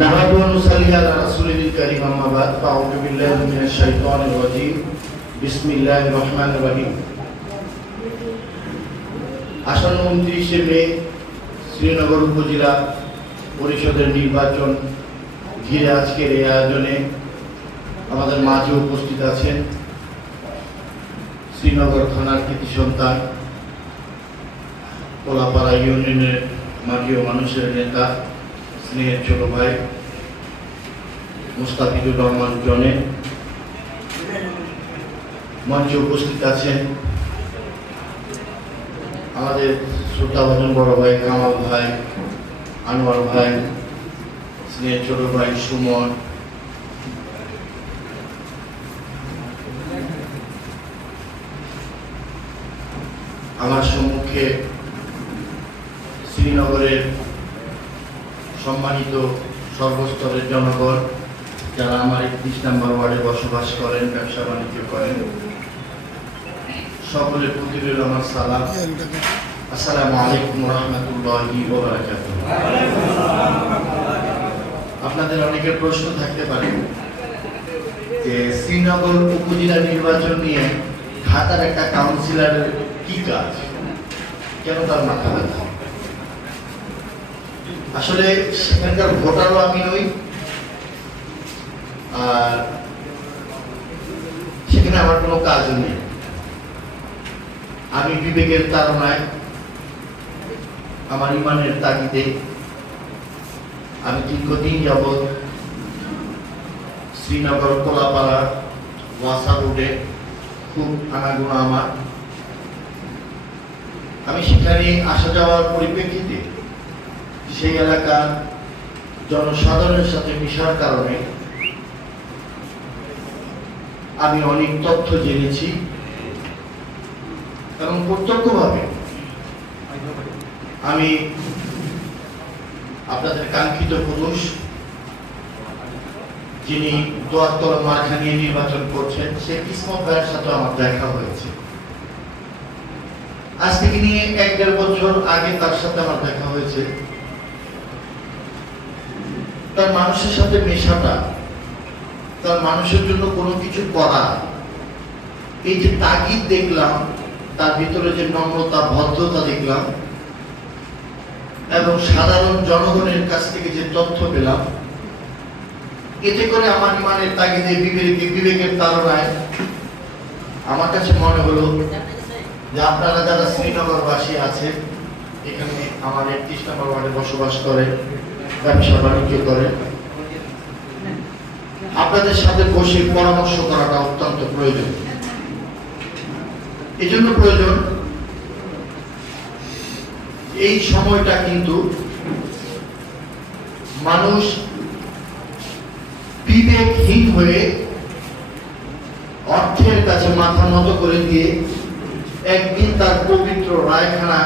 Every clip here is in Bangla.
نحمده ونصلي على رسوله الكريم أما بعد فأعوذ بالله من الشيطان الرجيم بسم الله الرحمن الرحيم আসন্ন 29শে মে শ্রীনগর উপজেলা পরিষদের নির্বাচন ঘিরে আজকের এই আয়োজনে আমাদের মাঝে উপস্থিত আছেন শ্রীনগর থানার কৃতি সন্তান কোলাপাড়া ইউনিয়নের মাটি ও মানুষের নেতা স্নেহের ছোট ভাই মুস্তাফিজুর রহমান জনে। মঞ্চে উপস্থিত আছেন আমাদের শ্রদ্ধাভাজন বড় ভাই কামাল ভাই, আনোয়ার ভাই, স্নেহের ছোট ভাই সুমন, আমার সম্মুখে শ্রীনগরের সম্মানিত সর্বস্তরের জনগণ যারা আমার 31 নম্বর ওয়ার্ডে বসবাস করেন, ব্যবসা বাণিজ্য করেন, সকলের প্রতি রইল আমার সালাম। আসসালামু আলাইকুম ওয়া রাহমাতুল্লাহি ওয়া বারাকাতুহু। আপনাদের অনেকের প্রশ্ন থাকতে পারে যে শ্রীনগর উপজেলা নির্বাচন নিয়ে ঢাকার একটা কাউন্সিলরের কি কাজ, কেন তার মাথা ব্যথা? আসলে সেখানকার ভোটারও আমি নই, আর সেখানে আমার কোনো কাজও নেই। আমি বিবেকের তাড়নায়, আমার ইমানের তাগিদে আমি দীর্ঘদিন যাবৎ শ্রীনগর কোলাপাড়া ওয়াসা রোডে খুব আনাগোনা আমার। আমি সেখানে আসা যাওয়ার পরিপ্রেক্ষিতে সেই এলাকার জনসাধারণের সাথে মিশার কারণে আমি অনেক তথ্য জেনেছি এবং প্রত্যক্ষভাবে আমি আপনাদের কাঙ্ক্ষিত পুরুষ যিনি দোয়াতলা মার্কা নিয়ে নির্বাচন করছেন সে কিসমত ভাইয়ের সাথে আমার দেখা হয়েছে। আজ থেকে নিয়ে 1-1.5 বছর আগে তার সাথে আমার দেখা হয়েছে। তার মানুষের সাথে মেশাটা, তার মানুষের জন্য কোনো কিছু করা, এই যে তাগিদ দেখলাম, তার ভিতরে যে নম্রতা ভদ্রতা দেখলাম এবং সাধারণ জনগণের কাছ থেকে যে তথ্য পেলাম, এতে করে আমার ইমানের তাগিদে বিবেকের তাড়নায় আমার কাছে মনে হলো যে আপনারা যারা শ্রীনগরবাসী আছেন, এখানে আমার 31 নম্বর ওয়ার্ডে বসবাস করে, ব্যবসা বাণিজ্য করে, আপনাদের সাথে বসে পরামর্শ করাটা অত্যন্ত প্রয়োজন। এই জন্য প্রয়োজন এই সময়টা কিন্তু মানুষ বিবেকহীন হয়ে অর্থের কাছে মাথা নত করে দিয়ে একদিন তার পবিত্র রায়খানা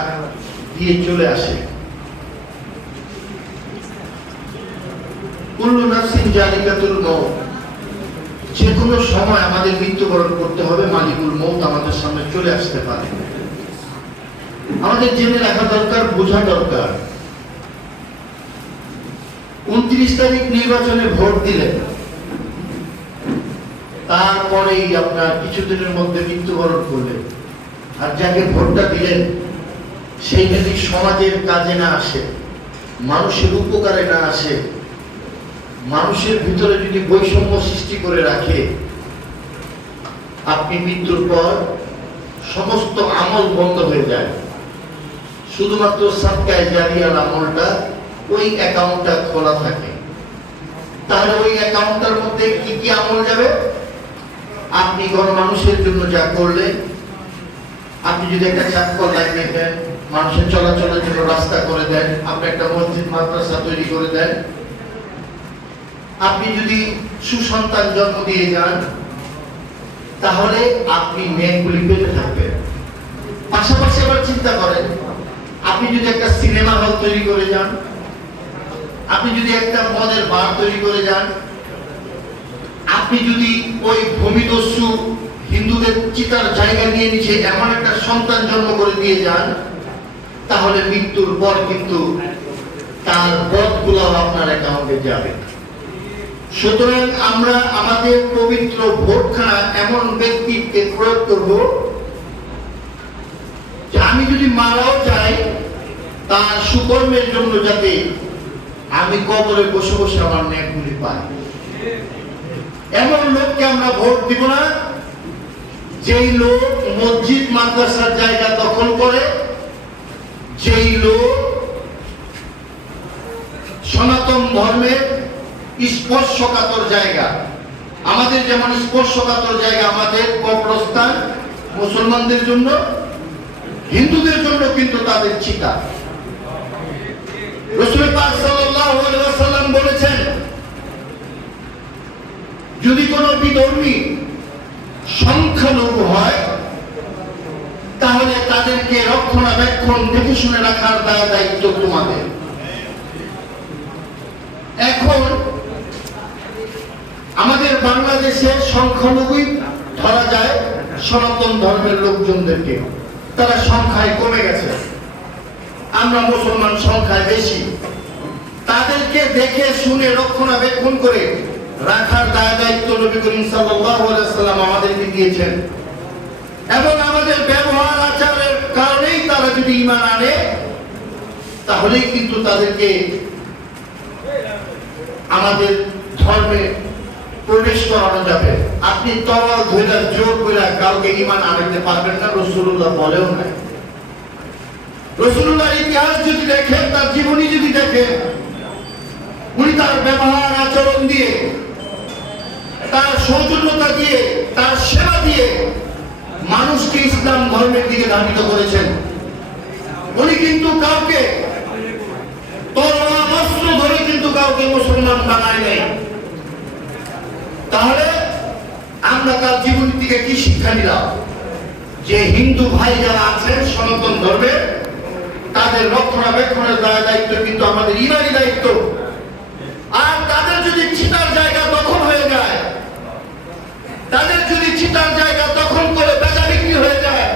দিয়ে চলে আসে। কুল্লু নাফসিন জালিকাতুল মউত, যে কোনো সময় আমাদের মৃত্যুবরণ করতে হবে, মালিকুল মউত আমাদের সামনে চলে আসতে পারে। আমাদের জেনে রাখা দরকার, বোঝা দরকার। 29 তারিখ নির্বাচনে ভোট দিলেন, তারপরেই আপনার কিছুদিনের মধ্যে মৃত্যুবরণ করলেন। আর যাকে ভোটটা দিলেন সেই যদি সমাজের কাজে না আসে, মানুষের উপকারে না আসে, মানুষের ভিতরে যদি বৈষম্য সৃষ্টি করে রাখে, আপনি মৃত্যুর পর সমস্ত আমল বন্ধ হয়ে যায়। শুধুমাত্র সাদকায়ে জারিয়ার আমলটা, ওই অ্যাকাউন্টটা খোলা থাকে। তাহলে ওই অ্যাকাউন্টটার মধ্যে কি কি আমল যাবে? আপনি গণমানুষের জন্য যা করলেন, আপনি যদি একটা চাপকল লাগিয়ে দেন, মানুষের চলাচলের জন্য রাস্তা করে দেন, আপনি একটা মসজিদ মাদ্রাসা তৈরি করে দেন, আপনি যদি সুসন্তান জন্ম দিয়ে যান, তাহলে আপনি ন্যায়গুলি পেতে থাকবেন। পাশাপাশি আবার চিন্তা করেন, আপনি যদি একটা সিনেমা হল তৈরি করে যান, আপনি যদি একটা মদের বার তৈরি করে যান, আপনি যদি ওই ভূমিদস্যু হিন্দুদের চিতার জায়গা নিয়ে নিচে এমন একটা সন্তান জন্ম করে দিয়ে যান, তাহলে মৃত্যুর পর কিন্তু তার পথগুলো আপনার অ্যাকাউন্টে যাবে। সুতরাং আমরা আমাদের পবিত্র ভোটখানা এমন ব্যক্তিকে প্রয়োগ করব যে আমি যদি মারাও যাই তার সুকর্মের জন্য যাতে আমি কবরে বসে বসে আমার নেকগুলি পাই। এমন লোককে আমরা ভোট দিব না যেই লোক মসজিদ মাদ্রাসার জায়গা দখল করে, যেই লোক সনাতন ধর্মের স্পর্শকাতর জায়গা, আমাদের যেমন স্পর্শকাতর জায়গা আমাদের কবরস্থান মুসলমানদের জন্য, হিন্দুদের জন্য কিন্তু তাদের চিতা। রাসূল পাক সাল্লাল্লাহু আলাইহি ওয়াসাল্লাম বলেছেন, যদি কোনো বিধর্মী সংখ্যালঘু হয় তাহলে তাদেরকে রক্ষণাবেক্ষণ দেখে শুনে রাখার দায়িত্ব তোমাদের। এখন আমাদের বাংলাদেশে সংখ্যালঘুই ধরা যায় সনাতন ধর্মের লোকজনদেরকে, তারা সংখ্যায় কমে গেছে, আমরা মুসলমান সংখ্যায় বেশি। তাদেরকে দেখে শুনে রক্ষণাবেক্ষণ করে রাখার দায়িত্ব নবী করিম সাল্লাল্লাহু আলাইহি ওয়াসাল্লাম আমাদেরকে দিয়েছেন। এবং আমাদের ব্যবহার আচারের কারণেই তারা যদি ঈমান আনে তাহলেই কিন্তু তাদেরকে আমাদের ধর্মে প্রবেশ করানো যাবে। আপনি তরল ধরে জোর করে কাউকে ঈমান আনতে পারবেন না, রাসূলুল্লাহ বলেও নাই। রাসূলুল্লাহর ইতিহাস যদি দেখেন, তার জীবনী যদি দেখেন, উনি তার ব্যবহার আচরণ দিয়ে, তার সৌজন্যতা দিয়ে, তার সেবা দিয়ে মানুষকে ইসলাম ধর্মের দিকে ধাবিত করেছেন। উনি কিন্তু কাউকে তরোয়াল অস্ত্র ধরে কিন্তু কাউকে মুসলমান বানায় নাই। তাহলে আমরা তার জীবনী থেকে কি শিক্ষা নিলাম? যে হিন্দু ভাই যারা আছেন সনাতন ধর্মে, তাদের রক্ষণাবেক্ষণের দায়িত্ব কিন্তু আমাদের ইমানি দায়িত্ব। আর তাদের যদি চিতার জায়গা দখল হয়ে যায়, তাদের যদি চিতার জায়গা দখল করে বেচা বিক্রি হয়ে যায়,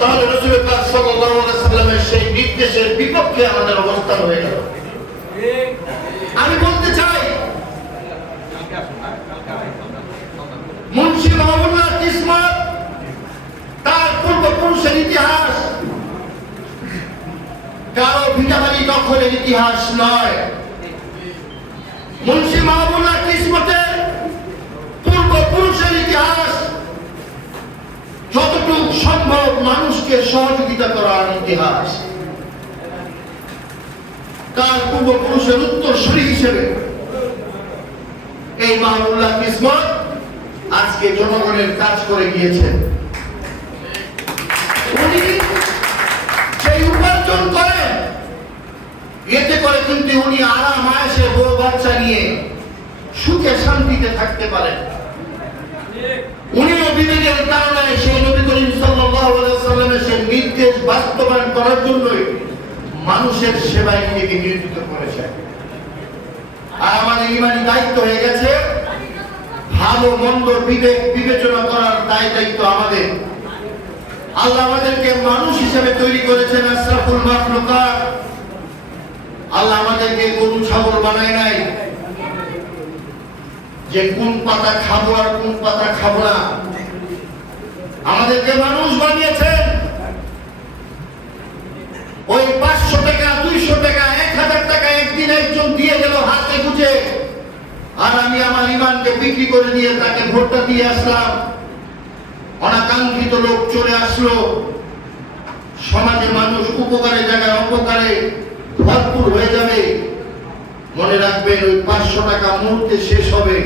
তাহলে রাসূল পাক সাল্লাল্লাহু আলাইহি ওয়াসাল্লামের সেই নির্দেশের বিপক্ষে আমাদের অবস্থান হয়ে গেল। আমি বলতে চাই, মুন্সি মাহমুদুল্লাহ কিসমত, তার পূর্বপুরুষের ইতিহাস কারো ভিটাবাড়ি দখলের ইতিহাস নয়। মুন্সি মাহমুদুল্লাহ কিসমতের পূর্বপুরুষের ইতিহাস যতটুকু সম্ভব মানুষকে সহযোগিতা করার ইতিহাস। তার পূর্বপুরুষের উত্তরসূরি হিসেবে এই মাহমুদুল্লাহ কিসমত আজকে জনগণের কাজ করে গিয়েছেন। উনি সেই উপার্জন করেন, এতে করে কিন্তু উনি আরাম আয়েশে বউ বাচ্চা নিয়ে সুখে শান্তিতে থাকতে পারেন। উনিও বিবেকের কারণে সেই নবী করিম সাল্লাল্লাহু আলাইহি ওয়াসাল্লামের সেই নির্দেশ বাস্তবায়ন করার জন্যই মানুষের সেবায় নিজেকে নিয়োজিত করেছেন। আর আমাদের ইমানি দায়িত্ব হয়ে গেছে ভালো মন্দ বিবেক বিবেচনা করার দায়িত্ব আমাদের। আল্লাহ আমাদেরকে মানুষ হিসেবে তৈরি করেছেন, আশরাফুল মাখলুকাত। আল্লাহ আমাদেরকে গরু ছাগল বানায় নাই যে কোন পাতা খাবো আর কোন পাতা খাবো না। আমাদেরকে মানুষ বানিয়েছেন। ওই 500 টাকা 200 টাকা 1000 টাকা একদিন একজন দিয়ে গেল হাতে গুজে, আর আমি আমার ইমানকে বিক্রি করে দিয়ে তাকে ভোটটা দিয়ে আসলাম। অনাকাঙ্ক্ষিত লোক চলে আসলো, সমাজে মানুষ উপকারের জায়গায় অপকারে ভরপুর হয়ে যাবে। মনে রাখবেন, ওই 500 টাকা মুহূর্তে শেষ হবে।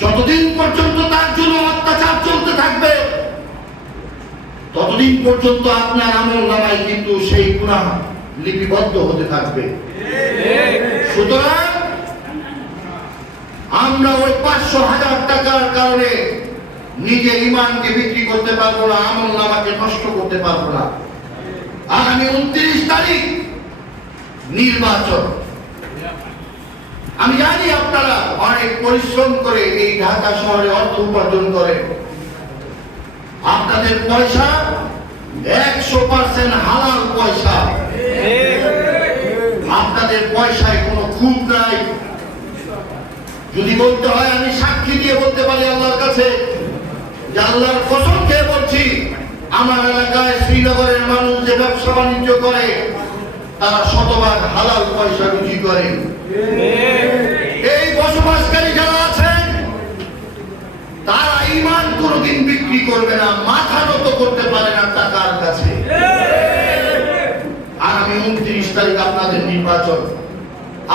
যতদিন পর্যন্ত তার জন্য অত্যাচার চলতে থাকবে, ততদিন পর্যন্ত আপনার আমল নামায় কিন্তু সেই গুনাহ লিপিবদ্ধ হতে থাকবে। সুতরাং আমরা ওই 500,000 টাকার কারণে নিজের ইমানকে বিক্রি করতে পারবো না, আমল নামাকে নষ্ট করতে পারবো না। আগামী 29 তারিখ নির্বাচন। আমি জানি আপনারা অনেক পরিশ্রম করে এই ঢাকা শহরে অর্থ উপার্জন করেন। আপনাদের পয়সা 100% হালাল পয়সা। বলতে হয়, আমি সাক্ষী দিয়ে বলতে পারি আল্লাহর কাছে যে আল্লাহর কসম খেয়ে বলছি, আমার এলাকায় শ্রীনগরের মানুষ যে ব্যবসা বাণিজ্য করে তারা শতভাগ হালাল পয়সা রুজি করে। এই বসবাসকারী যারা আছেন তারা ঈমান কোনোদিন বিক্রি করবে না, মাথা নত করতে পারে না টাকার কাছে। আগামী 29 তারিখ আপনাদের নির্বাচন,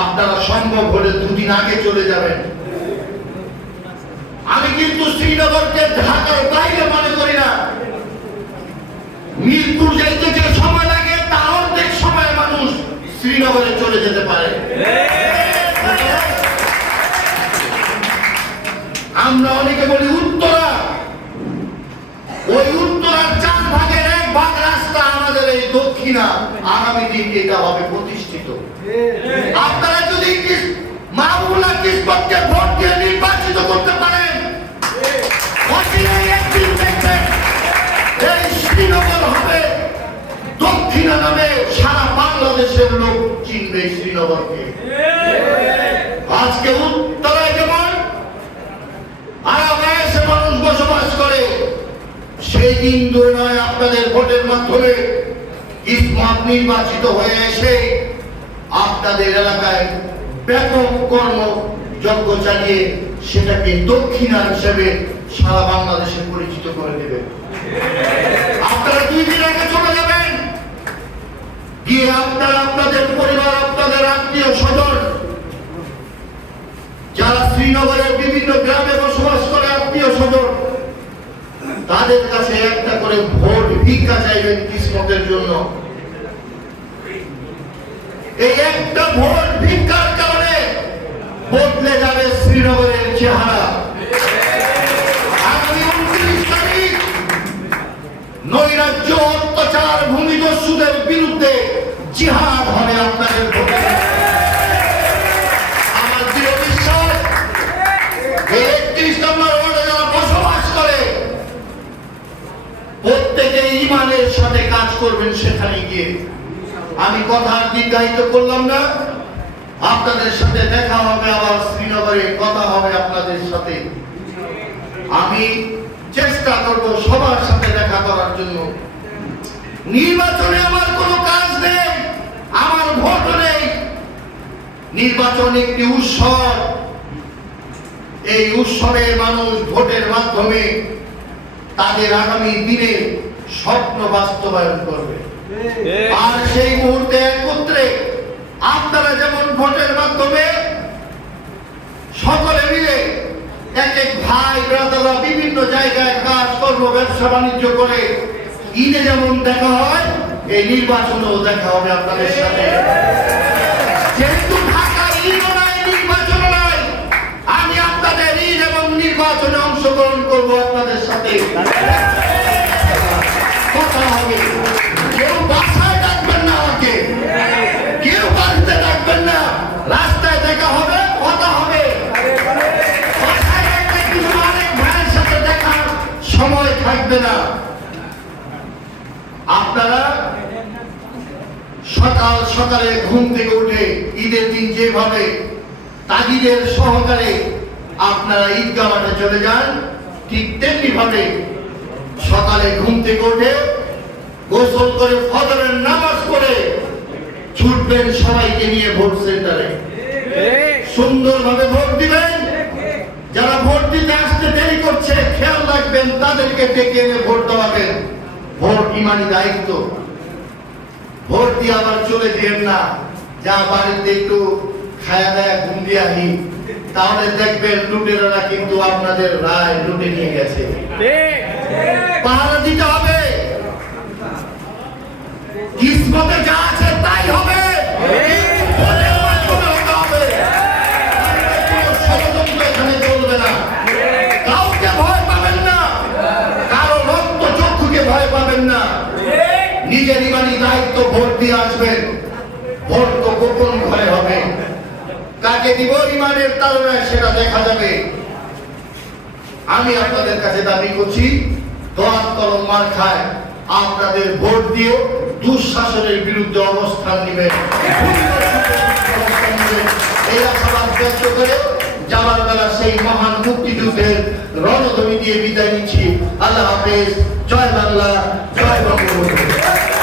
আপনারা সম্ভব হলে দুদিন আগে চলে যাবেন। আমি কিন্তু শ্রীনগরকে ঢাকার বাইরে মনে করি না। মিরপুর যাইতে যে সময় লাগে তার অর্ধেক সময় মানুষ শ্রীনগরে চলে যেতে পারে। আমরা অনেকে বলি উত্তরা, ওই উত্তরার 4 ভাগের 1 ভাগ রাস্তা আমাদের এই দক্ষিণা। আগামী দিন এটা হবে প্রতিষ্ঠিত। আপনারা যদি মাহবুবুল্লাহ কিসমতকে ভোট দিয়ে নির্বাচিত করতে পারেন, একদিন দেখবেন এই শ্রীনগর হবে দক্ষিণা নামে সারা বাংলাদেশের লোক চিনবে শ্রীনগরকে। আজকে উত্তরায় যেমন আরামে মানুষ বসবাস করে, সেই দিন দূরে নয়, আপনাদের ভোটের মাধ্যমে কিসমত নির্বাচিত হয়ে এসে আপনাদের এলাকায় ব্যাপক কর্মযজ্ঞ চালিয়ে সেটাকে দক্ষিণা হিসেবে সারা বাংলাদেশে পরিচিত করে দেবেন। আপনারা 2 দিন আগে চলে যাবেন, গিয়ে আপনারা আপনাদের পরিবার, আপনাদের আত্মীয় স্বজন যারা শ্রীনগরের বিভিন্ন গ্রামে বসবাস করে, আত্মীয় স্বজন, তাদের কাছে একটা করে ভোট ভিক্ষা চাইবেন কিসমতের জন্য। এই একটা ভোট ভিক্ষার কারণে বদলে যাবে শ্রীনগরের চেহারা। আগামী 29 তারিখ নৈরাজ্য, অত্যাচার, ভূমিদস্যুদের বিরুদ্ধে জিহাদ হবে আপনাদের ভোটে। আমার দৃঢ় বিশ্বাস, 31 নম্বর ওয়ার্ডে যারা বসবাস করে প্রত্যেকে ঈমানের সাথে কাজ করবেন সেখানে গিয়ে। আমি কথা দীর্ঘায়িত করলাম না, আপনাদের সাথে দেখা হবে, আবার শ্রীনগরে কথা হবে আপনাদের সাথে। আমি চেষ্টা করব সবার সাথে দেখা করার জন্য। নির্বাচনে আমার কোনো কাজ নেই, আমার ভোট নেই। নির্বাচন একটি উৎসব, এই উৎসবে মানুষ ভোটের মাধ্যমে তাদের আগামী দিনের স্বপ্ন বাস্তবায়ন করবে। আর সেই মুহূর্তে একত্রে আপনারা যেমন ভোটের মাধ্যমে সকলে মিলে এক এক ভাই ব্রাদাররা বিভিন্ন জায়গায় কাজ কর্ম, ব্যবসা বাণিজ্য করে ঈদে যেমন দেখা হয়, এই নির্বাচনেও দেখা হবে আপনাদের সাথে। যেহেতু ঢাকার ঈদও নাই, নির্বাচন নাই, আমি আপনাদের ঈদ এবং নির্বাচনে অংশগ্রহণ করবো আপনাদের সাথে। কথা হবে, কেউ বাসায় ডাকবেন না আমাকে, কেউ বাড়িতে ডাকবেন না, রাস্তায় দেখা হবে, কথা হবে। বাসায় ডাকলে কিন্তু অনেক ভাইয়ের সাথে দেখার সময় থাকবে না। আপনারা সকাল সকালে ঘুম থেকে উঠে ঈদের দিন যেভাবে তাগিদের সহকারে আপনারা ঈদগাহ মাঠে চলে যান, ঠিক তেমনি ভাবে সকালে ঘুম থেকে উঠে গোসল করে ফজরের নামাজ পড়ে ছুটবেন সবাইকে নিয়ে ভোট সেন্টারে। সুন্দরভাবে ভোট দিবেন। যারা ভোট দিতে আসতে দেরি করছে খেয়াল রাখবেন, তাদেরকে ডেকে এনে ভোট দেওয়াবেন। ভোট ইমানি দায়িত্ব। ভোট দিয়ে আবার চলে দিবেন না, যা বাড়িতে একটু খায়া দায়া ঘুম দিয়ে আহি, তাহলে দেখবেন লুটেরারা কিন্তু আপনাদের রায় লুটে নিয়ে গেছে। পাহারা দিতে হবে, কিসমতে যা আছে তাই হবে। ষড়যন্ত্র এখানে চলবে না। কাউকে ভয় পাবেন না, কারো রক্ত চক্ষুকে ভয় পাবেন না। নিজের ইমানি দায়িত্ব ভোট দিয়ে আসবেন। ভোট তো গোপন ঘরে হবে, কাকে দিব ইমানের তারণায় সেটা দেখা যাবে। আমি আপনাদের কাছে দাবি করছি, দোয়াত কলম মার খায় আপনাদের ভোট দিয়ে দুঃশাসনের বিরুদ্ধে অবস্থান নেবেন। এই আশাবাদ ব্যক্ত করে যাবার বেলা মহান মুক্তিযুদ্ধের রণধ্বনি দিয়ে বিদায় নিচ্ছি। আল্লাহ হাফেজ। জয় বাংলা, জয় বঙ্গবন্ধু।